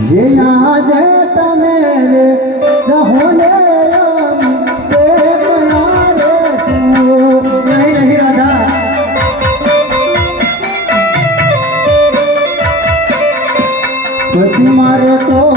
ये आज तने रे रहोने नहीं राधा પછી મારે તો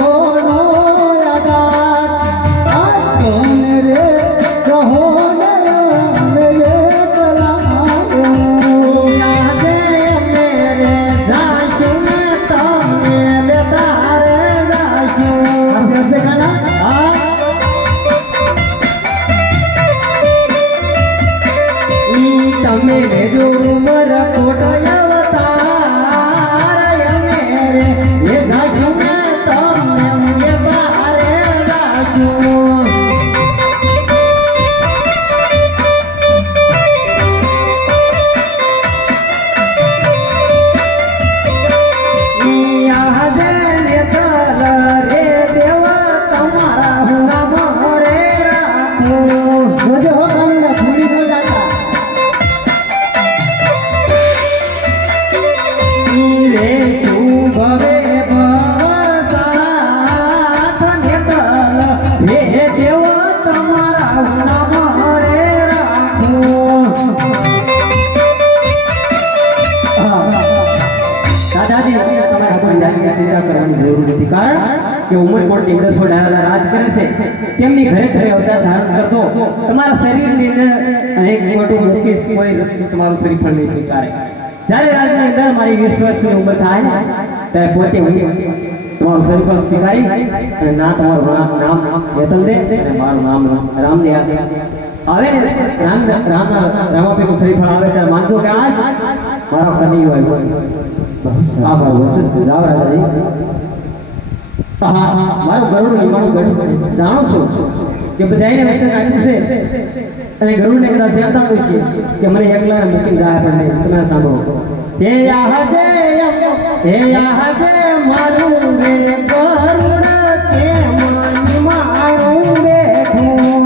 કે ઉમર પણ 1300 ડાયરા રાજ કરે છે તેમની ઘરે ઘરે અવતાર ધારણ કરતો તમારા શરીરની અનેક મોટું મૂકીશ કોઈ તમારું શરીર ફળ નહીં સ્વીકારે જ્યારે રાજની અંદર મારી 20 વર્ષની ઉંમર થાય ત્યારે પોતે તમારું શરીર ફળ સ્વીકારી અને ના તમારું નામ હેતલ દે અને મારું નામ રામ દે આવે ને રામાપીનું શરીર ફળ આવે ત્યારે માનજો કે આજ મારો કનૈયો આવ્યો આભાર વસંત રાવ રાજાજી મારું ગરુડ મારું ગરુડ છે જાણો છો કે બધાને વસન આપ્યું છે અને ગરુડને કદાચ જાણતા હોય છે કે મને એકલાને મૂકીને જાય પણ તમે સાંભળો હે આહદે મારું રે ગરુડ કે મન મારું બેઠું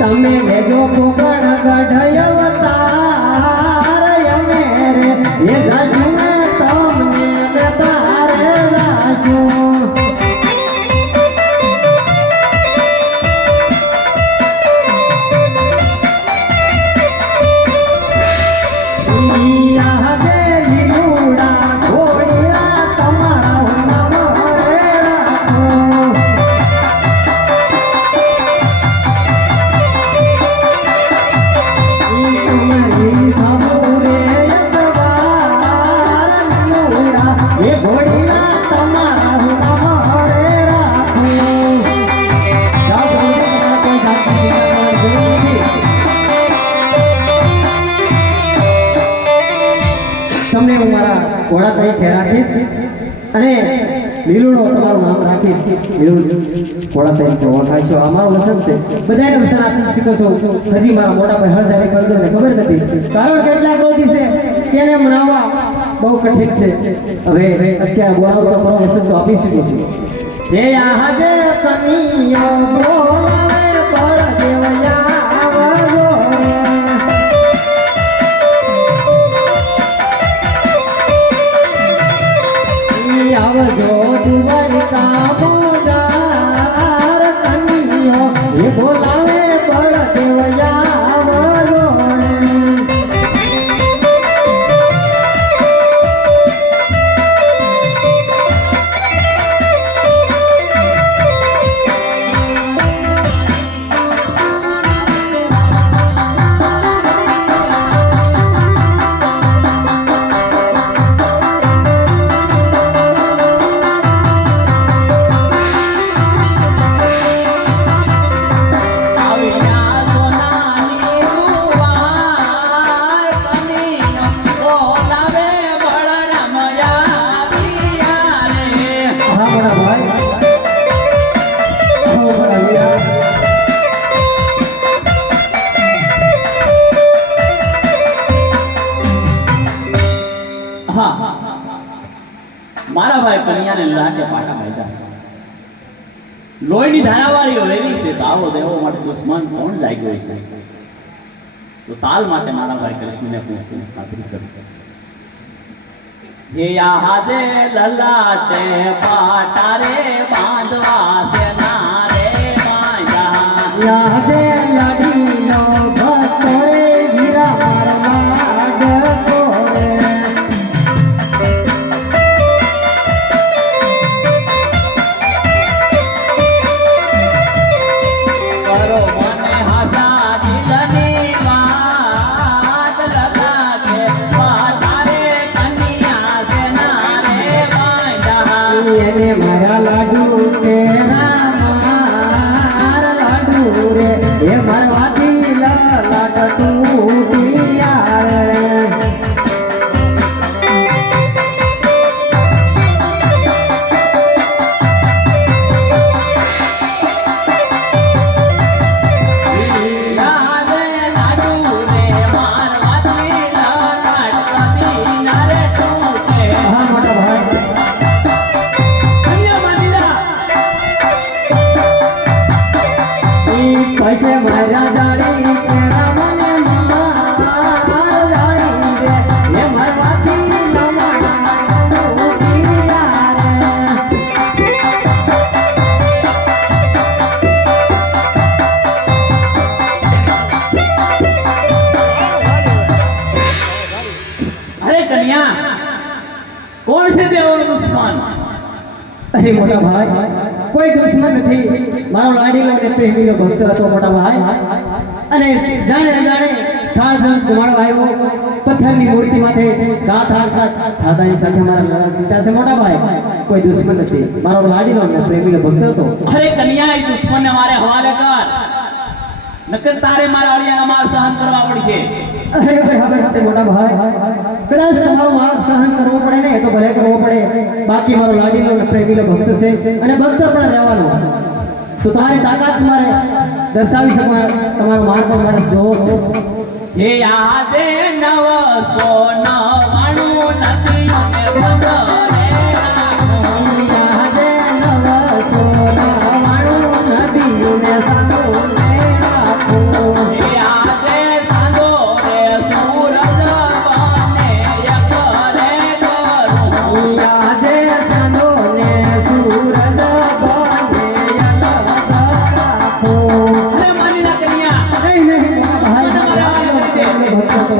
તમે લેજો કોકણ ગઢય અવતાર અમે રે એ જાશું તમને તારે રાશું તમને હું મારા ઘોડા તરીકે રાખીશ અને લીલુડો તમારું નામ રાખીશ લીલુડ ઘોડા તરીકે ઓળખાશો આ મારું વસન છે બધાને વસન આપી શીખો છો હજી મારા મોટા ભાઈ હળદારી કરી દો ને ખબર નથી કારણ કેટલા ક્રોધી છે તેને મનાવવા બહુ કઠિન છે હવે અત્યારે બોલાવો તો ખરો વસન તો આપી શકું છું હે આહદે કનિયો બોલાવે પર દેવયા આવજો દ્વારકા મોદાર કનિયો એ બોલાવે પડ દેવયા આવજો મારા ભાઈ કન્યાને લાટે પાટા બાંધ્યા છે. લોહીની ધારાવાળી વેરી છે તો આવો દેવો માટે દુશ્મન કોણ જાગ્યો છે? તો સાલ માટે મારા ભાઈ કૃષ્ણને પૂછીને ખાતરી કરી. હે આજે લલાટે પાટા રે બાંધવા છે ના રે બાંધ્યા. યાદે લાડીનો ભક્તો રે વીરા મારવા ડકો રે. કરો મને હાસા દિલની વાત લલાટે પાટા રે કન્યા છે ના રે બાંધ્યા. એને મારા લાડુ તેરા માર લાડુ રે એ મારવાથી લાટ તૂટિયા રે. યાદે લાડુ રે મારવાથી લલાટ કદી નરે તૂટે. હા મોટા ભાઈ કન્યા બાંધીરા. પૈસે મારા ડાળી તેરા મને માર ડાળી રે એ મારવાથી તૂટિયા રે. અરે કન્યા કોણ છે દેવોનો દુશ્મન? અરે મોટા ભાઈ કોઈ દુશ્મન નથી. મારો લાડીલો અને પ્રેમીનો ભક્ત હતો મોટા ભાઈ. અને જાણે થાળ ધુમાડો આવ્યો પથ્થરની મૂર્તિ માથે ઘા થાતાની સાથે મારા લડાઈ પીટા છે મોટા ભાઈ. કોઈ દુશ્મન નથી. મારો લાડીલો અને પ્રેમીનો ભક્ત હતો. અરે કન્યા એ દુશ્મનને મારે હવાલે કર, નકર તારે મારા અળિયાના માર સહન કરવા પડશે. અરે ખબર છે મોટા ભાઈ, કદાચ તમારો માર્ગ સહન કરવો પડે ને એ તો ભલે કરવો પડે. બાકી મારો લાડીલો અને પ્રેમીનો ભક્ત છે અને ભક્ત પણ રહેવાનો. તો તમારી તાકાત મારે દર્શાવી શકો. તમારો માર્ગ પણ મારે જોવો છે. હે યાદે 999 નદીઓને ભગરે રાખો. યાદે નવસો નવાણું નદીઓને સાંભળે રાખો. હે યાદે સાંધો રે સૂરજ બને યકરે કરું. યાદે સાંધોને સૂરજ બને યક રાખો. અરે માની ના કન્યા. નહીં મોટા ભાઈ, ભક્ત હતો.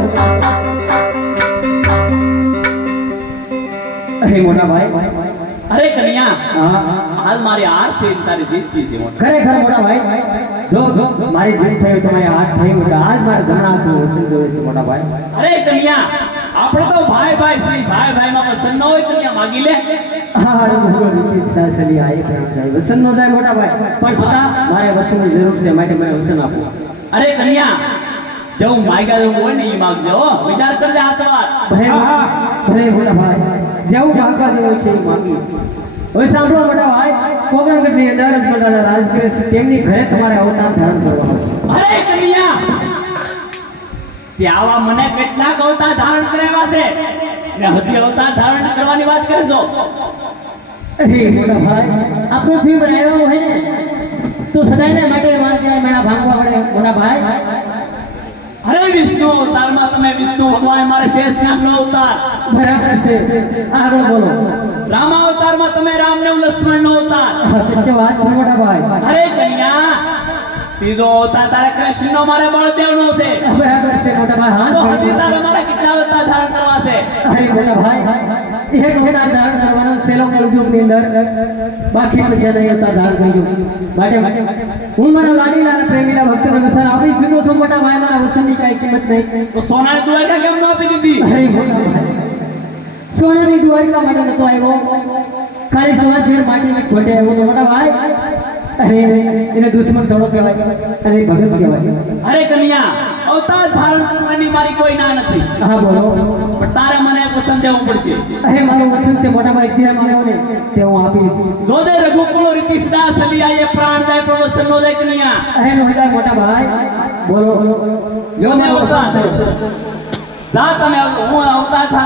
અરે મોટા ભાઈ, અરે કન્યા હા હાલ મારી આરતી તારી જીતતી છે મોટા. ખરેખર મોટા ભાઈ, જો મારી જીત થઈ તમારી હાથ થઈ મોટા. આજ મારા જમણા હાથનું વસન જોવે છે મોટા ભાઈ. અરે કન્યા આપણે તો ભાઈ ભાઈ શ્રી ભાઈ ભાઈ માં વસન ન હોય કન્યા માગી લે. હા રીતિ ચલી આઈ પ્રેમ થાય વસન નો થાય મોટા ભાઈ. પણ છતાં મારે વસનની જરૂર છે, માટે મને વસન આપો. અરે કન્યા જેવું માગ્યા જેવું હોય ને એ માગજો હો. વિચાર કરજે આ તો વાત. ભલે ભલે મોટા ભાઈ, જેવું માગવા જેવું છે એ માંગીશ. હવે સાંભળો મોટા ભાઈ, કોકણગઢની અંદર જ મોટા રાજ કરે છે, તેમની ઘરે તમારે અવતાર ધારણ કરવાનો છે. અરે કન્યા તે આવા મને કેટલાક અવતાર ધારણ કરાવ્યા છે ને હજી અવતાર ધારણ કરવાની વાત કરે છો? અરે મોટા ભાઈ, આ પૃથ્વી પર આવ્યો હોય ને તો સદાયને માટે મારા મેળા ભાંગવા પડે મોટા ભાઈ. અરે વિષ્ણુ અવતારમાં તમે વિષ્ણુ ભગવાન મારે શેષ નાગનો અવતાર. બરાબર છે, આગળ બોલો. રામ અવતારમાં તમે રામ ને લક્ષ્મણનો અવતાર. સત્ય વાત છે મોટા ભાઈ. અરે કન્યા ત્રીજો અવતાર તારે કૃષ્ણનો મારે બળદેવનો છે. બરાબર છે મોટા ભાઈ. તો હા હજી તારે મારે કેટલા અવતાર ધારણ કરવા છે? અરે મોટા ભાઈ, એક અવતાર ધારણ કરવાનો સેલો કલયુગની અંદર, બાકી પછી નહીં અવતાર ધારણ કરજો. માટે હું મારા લાડીલા અને પ્રેમીલા ભક્તોને વસન આપી છું છું મોટા ભાઈ. મારા વસનની કાંઈ કિંમત નહીં. તો સોનાની દ્વારકા કેમ ન આપી દીધી? અરે મોટા ભાઈ, સોનાની દ્વારિકા માટે નતો આવ્યો, ખાલી સોના શેર માટે મેં ખોટે આવ્યો તો મોટા ભાઈ. અરે એને દુશ્મન થોડો કહેવાય અને ભગત કહેવાય. અરે કન્યા અવતાર ધારણ કરવાની મારી કોઈ ના નથી, હા બોલો. પણ તારે મને પસંદ દેવું પડશે. અરે મારો વસન છે મોટા ભાઈ, જે માંગો ને તે હું આપીશ. જો દે રઘુકુળ રીતિ સદા સલિયાએ પ્રાણ જાય પ્રવસન નો દે કન્યા. અરે નો જાય મોટા ભાઈ, બોલો. યો ને વસન જા તમે હું